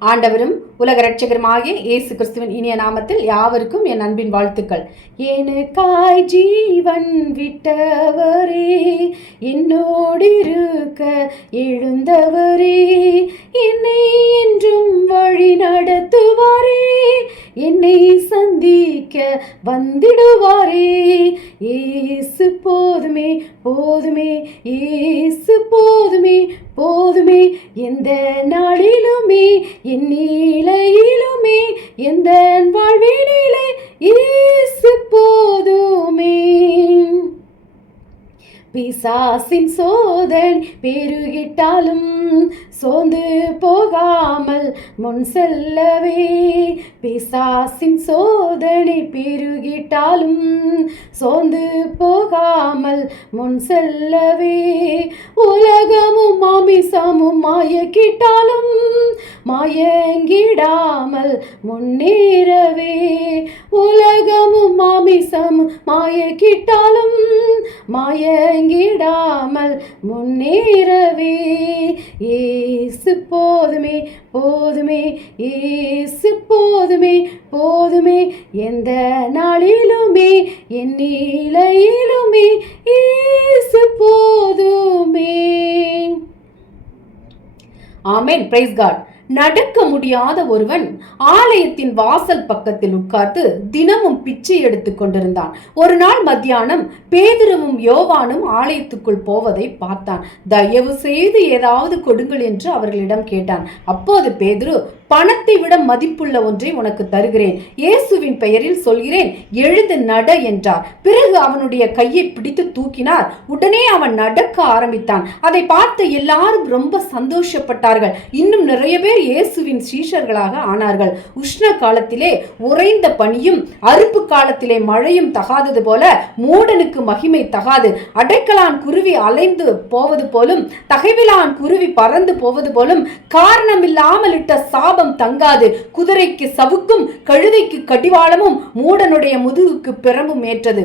ஆண்டவரும் உலக ரட்சகருமாகிய இயேசு கிறிஸ்துவின் இனிய நாமத்தில் யாவருக்கும் என் அன்பின் வாழ்த்துக்கள். எனக்காய் ஜீவன் விட்டவரே என்னோடிருக்க எழுந்தவரே என்னை என்றும் வழி நடத்துவாரே என்னை சந்திக்க வந்திடுவாரே. ஏசு போதுமே போதுமே ஏசு போதுமே போதுமே. எந்த நாளிலுமே என் நிலையிலுமே எந்த வாழ்வினிலே ஏசு போதுமே. பிசாசின் சோதன் பெருகிட்டாலும் சோர்ந்து போகாமல் முன் செல்லவே. பிசாசின் சோதனை பெருகிட்டாலும் சோர்ந்து போகாமல் முன் செல்லவே. உலகமும் மாமிசமும் மாயக்கிட்டாலும் மாயங்கிடாமல் முன்னேறவே உலகமும் மாமிசமும் மாயக்கிட்டாலும் மாயங்கிடாமல் முன்னேறவே ஏசு போதுமே போதுமே ஏசு போதுமே போதுமே. எந்த நாளிலுமே என் நிலையிலுமே ஏசு போதுமே. Amen praise God. நடக்க முடியாத ஒருவன் ஆலயத்தின் வாசல் பக்கத்தில் உட்கார்ந்து தினமும் பிச்சை எடுத்து கொண்டிருந்தான். ஒரு நாள் மத்தியானம் பேதுருவும் யோவானும் ஆலயத்துக்குள் போவதை பார்த்தான். தயவு செய்து ஏதாவது கொடுங்கள் என்று அவர்களிடம் கேட்டான். அப்போது பேதுரு பணத்தை விட மதிப்புள்ள ஒன்றை உனக்கு தருகிறேன். இயேசுவின் பெயரில் சொல்கிறேன் எழுந்து நட என்றார். பிறகு அவனுடைய கையை பிடித்து தூக்கினார். உடனே அவன் நடக்க ஆரம்பித்தான். அதை பார்த்து எல்லாரும் ரொம்ப சந்தோஷப்பட்டார்கள். இன்னும் நிறைய பேர் இயேசுவின் சீஷர்களாக ஆனார்கள். உஷ்ண காலத்திலே உறைந்த பனியும் அறுப்பு காலத்திலே மழையும் தகாதது போல மூடனுக்கு மகிமை தகாது. அடைக்கலான் குருவி அலைந்து போவது போலும் தகைவிலான் குருவி பறந்து போவது போலும் காரணமில்லாமல் இட்ட சாபம் தங்காது. குதிரைக்கு சவுக்கும் கழுதைக்கு கடிவாளமும் மூடனுடைய முதுகுக்கு பிரம்பும் ஏற்றது.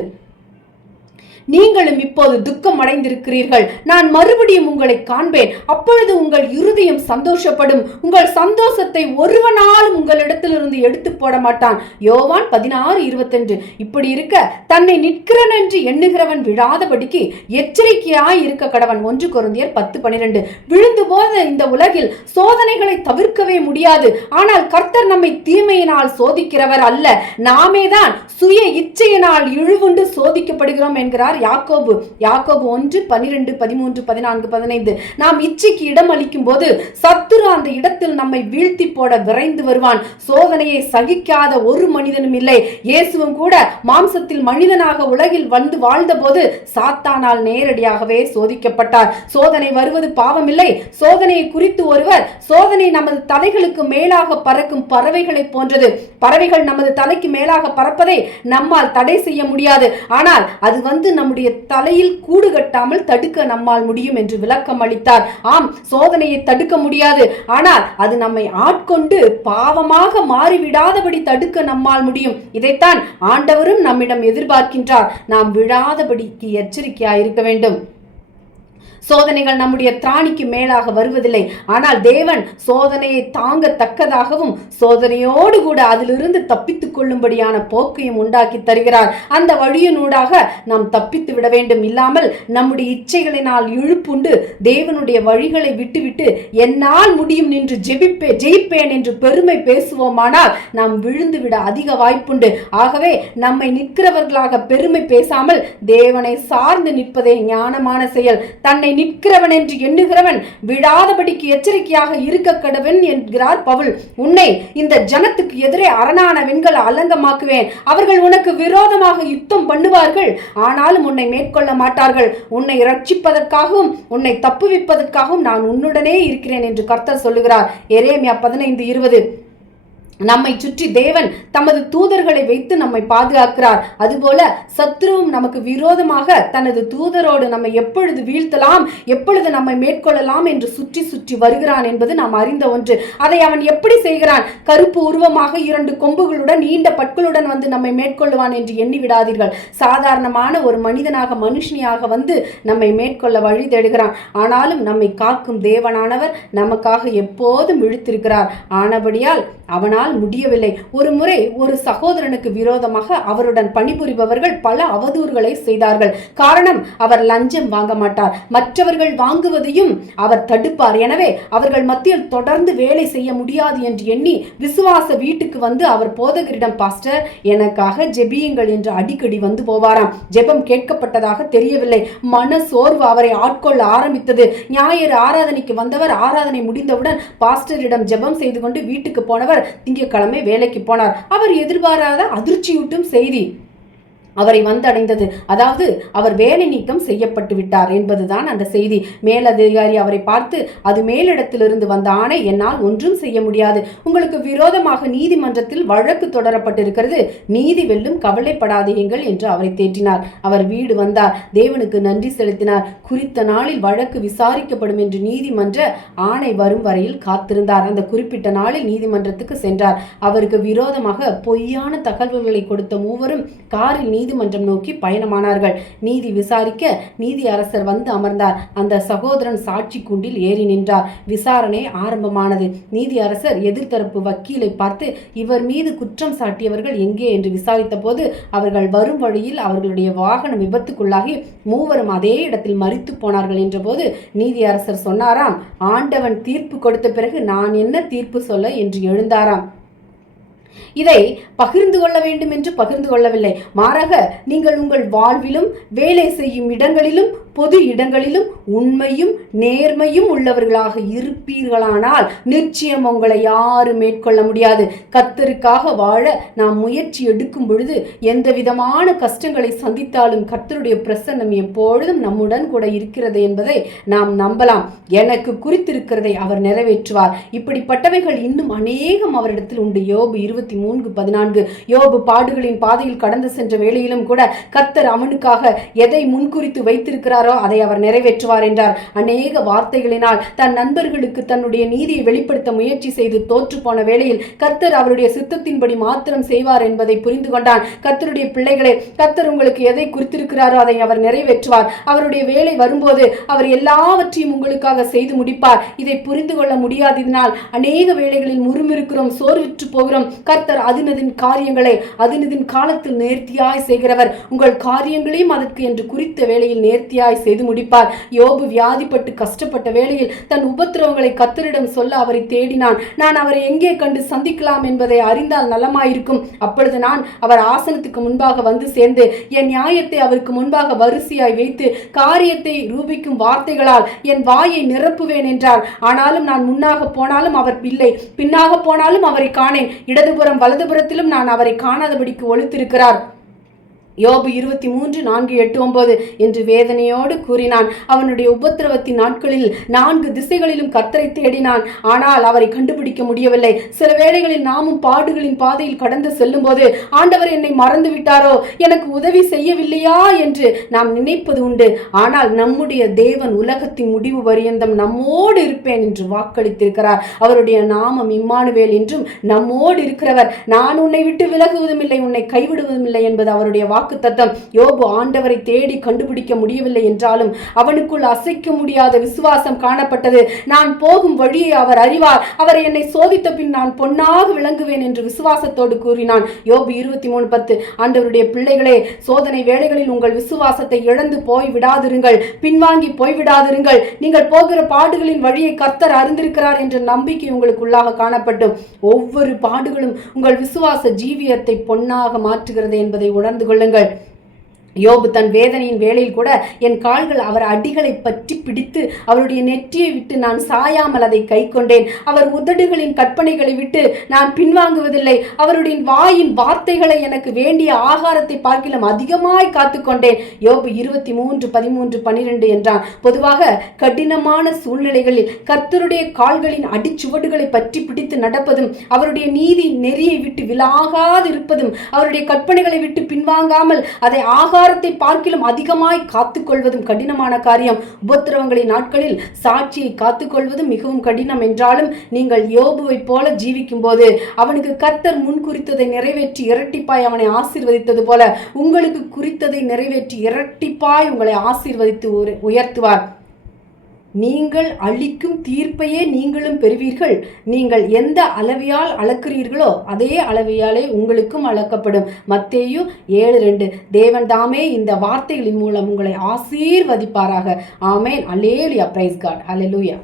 நீங்களும் இப்போது துக்கம் அடைந்திருக்கிறீர்கள் நான் மறுபடியும் உங்களை காண்பேன். அப்பொழுது உங்கள் இருதயம் சந்தோஷப்படும். உங்கள் சந்தோஷத்தை ஒருவனாலும் உங்களிடத்திலிருந்து எடுத்து போட மாட்டான். யோவான் பதினாறு இருபத்தெண்டு. இப்படி இருக்க தன்னை நிற்கிறன் என்று எண்ணுகிறவன் விழாதபடிக்கு எச்சரிக்கையாய் இருக்க கடவன். ஒன்று குருந்தியர் பத்து பனிரெண்டு. விழுந்து போத இந்த உலகில் சோதனைகளை தவிர்க்கவே முடியாது. ஆனால் கர்த்தர் நம்மை தீமையினால் சோதிக்கிறவர் அல்ல. நாமே தான் சுய இச்சையினால் இழுவுண்டு சோதிக்கப்படுகிறோம் என்கிறார் யாக்கோபு யாக்கோபு ஒன்று பனிரெண்டு பதிமூன்று பதினான்கு பதினைந்து. நாம் இச்சைக்கு இடம் அளிக்கும் போது சத்துரு அந்த இடத்தில் நம்மை வீழ்த்தி போட விரைந்து வருவான். சோதனையை சகிக்காத ஒரு மனிதனும் இல்லை. இயேசுவும் கூட மாம்சத்தில் மனிதனாக உலகில் வந்து வாழ்ந்தபோது சாத்தானால் நேரடியாகவே சோதிக்கப்பட்டார். சோதனை வருவது பாவமில்லை. சோதனையை குறித்து ஒருவர் சோதனை நமது தலைகளுக்கு மேலாக பறக்கும் பறவைகளைப் போன்றது. பறவைகள் நமது தலைக்கு மேலாக பறப்பதை நம்மால் தடை செய்ய முடியாது. ஆனால் அது வந்து நம்முடைய தலையில் கூடு கட்டாமல் தடுக்க நம்மால் முடியும் என்று விளக்கம் அளித்தார். ஆம் சோதனையை தடுக்க முடியாது. ஆனால் அது நம்மை ஆட்கொண்டு பாவமாக மாறிவிடாதபடி தடுக்க நம்மால் முடியும். இதைத்தான் ஆண்டவரும் நம்மிடம் எதிர்பார்க்கின்றார். நாம் விழாதபடிக்கு எச்சரிக்கையாயிருக்க வேண்டும். சோதனைகள் நம்முடைய திராணிக்கு மேலாக வருவதில்லை. ஆனால் தேவன் சோதனையை தாங்கத்தக்கதாகவும் சோதனையோடு கூட அதிலிருந்து தப்பித்துக் கொள்ளும்படியான போக்கையும் உண்டாக்கி தருகிறார். அந்த வழியினூடாக நாம் தப்பித்து விட வேண்டும். இல்லாமல் நம்முடைய இச்சைகளினால் இழுப்புண்டு தேவனுடைய வழிகளை விட்டுவிட்டு என்னால் முடியும் நின்று ஜெபிப்பே ஜெயிப்பேன் என்று பெருமை பேசுவோமானால் நாம் விழுந்து விட அதிக வாய்ப்புண்டு. ஆகவே நம்மை நிற்கிறவர்களாக பெருமை பேசாமல் தேவனை சார்ந்து நிற்பதே ஞானமான செயல். தன்னை நிற்கிறவன் என்று எண்ணுகிறவன் விடாதபடிக்கு எச்சரிக்கையாக இருக்க கடவன் என்கிறார் பவுல். உன்னை இந்த ஜனத்துக்கு எதிரே அரணான வெண்கல அலங்கமாக்குவேன். அவர்கள் உனக்கு விரோதமாக யுத்தம் பண்ணுவார்கள். ஆனாலும் உன்னை மேற்கொள்ள மாட்டார்கள். உன்னை ரட்சிப்பதற்காகவும் உன்னை தப்புவிப்பதற்காகவும் நான் உன்னுடனே இருக்கிறேன் என்று கர்த்தர் சொல்லுகிறார். எரேமியா பதினைந்து இருபது. நம்மை சுற்றி தேவன் தமது தூதர்களை வைத்து நம்மை பாதுகாக்கிறார். அதுபோல சத்ருவும் நமக்கு விரோதமாக தனது தூதரோடு நம்மை எப்பொழுது வீழ்த்தலாம் எப்பொழுது நம்மை மேற்கொள்ளலாம் என்று சுற்றி சுற்றி வருகிறான் என்பது நாம் அறிந்த ஒன்று. அதை அவன் எப்படி செய்கிறான்? கருப்பு உருவமாக இரண்டு கொம்புகளுடன் நீண்ட பற்களுடன் வந்து நம்மை மேற்கொள்ளுவான் என்று எண்ணி விடாதீர்கள். சாதாரணமான ஒரு மனிதனாக மனுஷனியாக வந்து நம்மை மேற்கொள்ள வழி தேடுகிறான். ஆனாலும் நம்மை காக்கும் தேவனானவர் நமக்காக எப்போதும் இழுத்திருக்கிறார் ஆனபடியால் அவனால் அவரால் முடியவில்லை. ஒருமுறை ஒரு சகோதரனுக்கு விரோதமாக அவருடன் பணிபுரிபவர்கள் பல அவதூறுகளை செய்தார்கள். காரணம் அவர் லஞ்சம் வாங்க மாட்டார். மற்றவர்கள் வாங்குவதையும் அவர் தடுப்பார். எனவே அவர்கள் மத்தியில் தொடர்ந்து வேலை செய்ய முடியாது என்று எண்ணி விசுவாச வீட்டுக்கு வந்து அவர் போதகரிடம் பாஸ்டர் எனக்காக ஜெபியுங்கள் என்று அடிக்கடி வந்து போவாராம். ஜெபம் கேட்கப்பட்டதாக தெரியவில்லை. மன சோர்வு அவரை ஆட்கொள்ள ஆரம்பித்தது. ஞாயிறு ஆராதனைக்கு வந்தவர் ஆராதனை முடிந்தவுடன் பாஸ்டரிடம் ஜெபம் செய்து கொண்டு வீட்டுக்கு போனவர் திங்கட்கிழமை வேலைக்கு போனார். அவர் எதிர்பாராத அதிர்ச்சியூட்டும் செய்தி. அவரை வந்தடைந்தது. அதாவது அவர் வேலை நீக்கம் செய்யப்பட்டு விட்டார் என்பதுதான் அந்த செய்தி. மேலதிகாரி அவரை பார்த்து அது மேலிடத்திலிருந்து வந்த ஆணை என்னால் ஒன்றும் செய்ய முடியாது. உங்களுக்கு விரோதமாக நீதிமன்றத்தில் வழக்கு தொடரப்பட்டிருக்கிறது. நீதி வெல்லும் கவலைப்படாதீங்கள் என்று அவரை தேற்றினார். அவர் வீடு வந்தார். தேவனுக்கு நன்றி செலுத்தினார். குறித்த நாளில் வழக்கு விசாரிக்கப்படும் என்று நீதிமன்ற ஆணை வரும் வரையில் காத்திருந்தார். அந்த குறிப்பிட்ட நாளில் நீதிமன்றத்துக்கு சென்றார். அவருக்கு விரோதமாக பொய்யான தகவல்களை கொடுத்த மூவரும் காரில் நீதிமன்றம் நோக்கி பயணமானார்கள். நீதி விசாரிக்க நீதி அரசர் வந்து அமர்ந்தார். அந்த சகோதரன் சாட்சி கூண்டில் ஏறி நின்றார். விசாரணை ஆரம்பமானது. நீதி அரசர் எதிர்த்தரப்பு வக்கீலை பார்த்து இவர் மீது குற்றம் சாட்டியவர்கள் எங்கே? என்று விசாரித்த போது அவர்கள் வரும் வழியில் அவர்களுடைய வாகனம் விபத்துக்குள்ளாகி மூவரும் அதே இடத்தில் மறித்து போனார்கள் என்றபோது நீதி அரசர் சொன்னாராம் ஆண்டவன் தீர்ப்பு கொடுத்த பிறகு நான் என்ன தீர்ப்பு சொல்ல? என்று எழுந்தாராம். இதை பகிர்ந்து கொள்ள வேண்டும் என்று பகிர்ந்து கொள்ளவில்லை. மாறாக நீங்கள் உங்கள் வாழ்விலும் வேலை செய்யும் இடங்களிலும் பொது இடங்களிலும் உண்மையும் நேர்மையும் உள்ளவர்களாக இருப்பீர்களானால் நிச்சயம் உங்களை யாரும் மேற்கொள்ள முடியாது. கத்தருக்காக வாழ நாம் முயற்சி எடுக்கும் பொழுது எந்த விதமான கஷ்டங்களை சந்தித்தாலும் கர்த்தருடைய பிரசன்னம் எப்பொழுதும் நம்முடன் கூட இருக்கிறது என்பதை நாம் நம்பலாம். எனக்கு குறித்திருக்கிறதை அவர் நிறைவேற்றுவார். இப்படிப்பட்டவைகள் இன்னும் அநேகம் அவரிடத்தில் உண்டு. யோபு இருபத்தி மூன்று பதினான்கு. யோபு பாடுகளின் பாதையில் கடந்து சென்ற வேளையிலும் கூட கர்த்தர் அவனுக்காக எதை முன்குறித்து வைத்திருக்கிறார் அதை அவர் நிறைவேற்றுவார் என்றார். அநேக வார்த்தைகளினால் தன் நண்பர்களுக்கு தன்னுடைய நீதியை வெளிப்படுத்த முயற்சி செய்து தோற்று போன வேளையில் கர்த்தர் அவருடைய சித்தத்தின்படி மாத்திரம் செய்வார் என்பதை புரிந்து கொண்டான். கர்த்தருடைய பிள்ளைகளே கர்த்தர் உங்களுக்கு எதை குறித்திருக்கிறாரோ அதை அவர் நிறைவேற்றுவார். அவருடைய வேலை வரும்போது அவர் எல்லாவற்றையும் உங்களுக்காக செய்து முடிப்பார். இதை புரிந்து கொள்ள முடியாததினால் அநேக வேளைகளில் முறுமிருக்கிறோம் சோர்விற்று போகிறோம். கர்த்தர் அதினதின் காரியங்களை அதினதின் காலத்தில் நேர்த்தியாய் செய்கிறவர். உங்கள் காரியங்களையும் அதற்கு என்று குறித்த வேளையில் நேர்த்தியாய் செய்து முடிப்பார். யோபு வியாதிப்பட்டு கஷ்டப்பட்ட வேளையில் தன் உபத்திரவங்களை கத்தரிடம் சொல்ல அவரை தேடினான். நான் அவரை எங்கே கண்டு சந்திக்கலாம் என்பதை அறிந்தால் நலமாயிருக்கும். அப்பொழுது நான் அவர் ஆசனத்துக்கு முன்பாக வந்து சேர்ந்து என் நியாயத்தை அவருக்கு முன்பாக வரிசையாய் வைத்து காரியத்தை ரூபிக்கும் வார்த்தைகளால் என் வாயை நிரப்புவேன் என்றார். ஆனாலும் நான் முன்னாக போனாலும் அவர் இல்லை. பின்னாக போனாலும் அவரை காணேன். இடதுபுறம் வலதுபுறத்திலும் நான் அவரை காணாதபடிக்கு ஒளித்திருக்கிறார். யோபு இருபத்தி மூன்று நான்கு எட்டு ஒன்பது என்று வேதனையோடு கூறினான். அவனுடைய உபத்திரவத்தின் நாட்களில் நான்கு திசைகளிலும் கத்தரை தேடினான். ஆனால் அவரை கண்டுபிடிக்க முடியவில்லை. சில வேளைகளில் நாமும் பாடுகளின் பாதையில் கடந்து செல்லும் போது ஆண்டவர் என்னை மறந்து விட்டாரோ? எனக்கு உதவி செய்யவில்லையா? என்று நாம் நினைப்பது உண்டு. ஆனால் நம்முடைய தேவன் உலகத்தின் முடிவு பரியந்தம் நம்மோடு இருப்பேன் என்று வாக்களித்திருக்கிறார். அவருடைய நாமம் இம்மானுவேல் என்றும் நம்மோடு இருக்கிறவர். நான் உன்னை விட்டு விலகுவதும் இல்லை உன்னை கைவிடுவதும் இல்லை என்பது அவருடைய வாக்கு வாக்கு தத்தம் யோபு ஆண்டவரை தேடி கண்டுபிடிக்க முடியவில்லை என்றாலும் அவனுக்குள் அசைக்க முடியாத விசுவாசம் காணப்பட்டது. நான் போகும் வழியை அவர் அறிவார். அவர் என்னை சோதித்த பின் நான் பொன்னாக விளங்குவேன் என்று விசுவாசத்தோடு கூறினான். யோபு இருபத்தி மூணு பத்து. ஆண்டவருடைய பிள்ளைகளே சோதனை வேளைகளில் உங்கள் விசுவாசத்தை இழந்து போய் விடாதிருங்கள். பின்வாங்கி போய்விடாதிருங்கள் நீங்கள் போகிற பாடுகளின் வழியை கர்த்தர் அறிந்திருக்கிறார் என்ற நம்பிக்கை உங்களுக்குள்ளாக காணப்பட்டும். ஒவ்வொரு பாடுகளும் உங்கள் விசுவாச ஜீவியத்தை பொன்னாக மாற்றுகிறது என்பதை உணர்ந்து கொள்ளுங்கள். கொள்ளுங்கள் யோபு தன் வேதனையின் வேளையில் கூட என் கால்கள் அவர் அடிகளை பற்றி பிடித்து அவருடைய நெற்றியை விட்டு நான் சாயாமல் அதை கை கொண்டேன். அவர் உதடுகளின் கற்பனைகளை விட்டு நான் பின்வாங்குவதில்லை. அவருடைய வாயின் வார்த்தைகளை எனக்கு வேண்டிய ஆகாரத்தை பார்க்கிலும் அதிகமாய் காத்துக்கொண்டேன் யோபு இருபத்தி மூன்று பதிமூன்று பனிரெண்டு என்றான். பொதுவாக கடினமான சூழ்நிலைகளில் கர்த்தருடைய கால்களின் அடிச்சுவடுகளை பற்றி பிடித்து நடப்பதும் அவருடைய நீதி நெறியை விட்டு விலாகாதிருப்பதும் அவருடைய கற்பனைகளை விட்டு பின்வாங்காமல் அதை ஆகாரத்தை பார்க்கிலும் அதிகமாய் காத்துக்கொள்வதும் கடினமான காரியம். உபத்திரவங்களின் நாட்களில் சாட்சியை காத்துக்கொள்வதும் மிகவும் கடினம் என்றாலும் நீங்கள் யோபுவைப் போல ஜீவிக்கும் போது அவனுக்கு கர்த்தர் முன் குறித்ததை நிறைவேற்றி இரட்டிப்பாய் அவனை ஆசீர்வதித்தது போல உங்களுக்கு குறித்ததை நிறைவேற்றி இரட்டிப்பாய் உங்களை ஆசீர்வதித்து உயர்த்துவார். நீங்கள் அளிக்கும் தீர்ப்பையே நீங்களும் பெறுவீர்கள். நீங்கள் எந்த அளவையால் அளக்கிறீர்களோ அதே அளவையாலே உங்களுக்கும் அளக்கப்படும். மத்தேயு ஏழு ரெண்டு. தேவன் தாமே இந்த வார்த்தைகளின் மூலம் உங்களை ஆசீர்வதிப்பாராக. Amen. Hallelujah praise God hallelujah